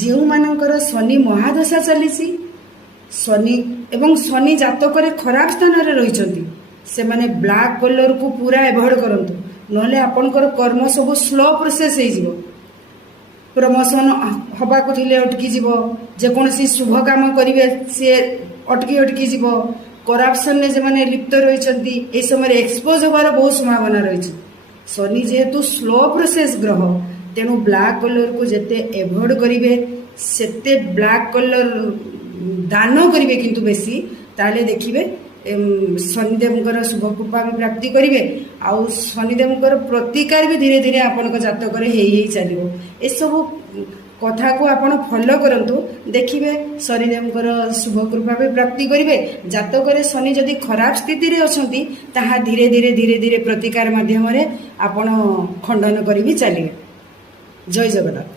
ଯେଉଁମାନଙ୍କର ଶନି ମହାଦଶା ଚାଲିଛି ଶନି ଏବଂ ଶନି ଜାତକରେ ଖରାପ ସ୍ଥାନରେ ରହିଛନ୍ତି ସେମାନେ ବ୍ଲାକ୍ କଲର୍କୁ ପୁରା ଏଭଏଡ୍ କରନ୍ତୁ, ନହେଲେ ଆପଣଙ୍କର କର୍ମ ସବୁ ସ୍ଲୋ ପ୍ରୋସେସ୍ ହେଇଯିବ। ପ୍ରମୋସନ୍ ହେବାକୁ ଥିଲେ ଅଟକିଯିବ, ଯେକୌଣସି ଶୁଭ କାମ କରିବେ ସିଏ ଅଟକି ଯିବ। କରାପସନ୍ରେ ଯେଉଁମାନେ ଲିପ୍ତ ରହିଛନ୍ତି ଏ ସମୟରେ ଏକ୍ସପୋଜ୍ ହେବାର ବହୁତ ସମ୍ଭାବନା ରହିଛି। ଶନି ଯେହେତୁ ସ୍ଲୋ ପ୍ରୋସେସ୍ ଗ୍ରହ, ତେଣୁ ବ୍ଲାକ୍ କଲର୍କୁ ଯେତେ ଏଭଏଡ୍ କରିବେ ସେତେ ବ୍ଲାକ୍ କଲର୍ ଦାନ କରିବେ, କିନ୍ତୁ ବେଶୀ ତାହେଲେ ଦେଖିବେ ଶନିଦେବଙ୍କର ଶୁଭ କୃପା ବି ପ୍ରାପ୍ତି କରିବେ। ଆଉ ଶନିଦେବଙ୍କର ପ୍ରତିକାର ବି ଧୀରେ ଧୀରେ ଆପଣଙ୍କ ଜାତକରେ ହେଇ ଚାଲିବ। ଏସବୁ କଥାକୁ ଆପଣ ଫଲୋ କରନ୍ତୁ, ଦେଖିବେ ଶନିଦେବଙ୍କର ଶୁଭ କୃପା ବି ପ୍ରାପ୍ତି କରିବେ। ଜାତକରେ ଶନି ଯଦି ଖରାପ ସ୍ଥିତିରେ ଅଛନ୍ତି ତାହା ଧୀରେ ଧୀରେ ପ୍ରତିକାର ମାଧ୍ୟମରେ ଆପଣ ଖଣ୍ଡନ କରି ବି ଚାଲିବେ। ଜୟ ଜଗନ୍ନାଥ।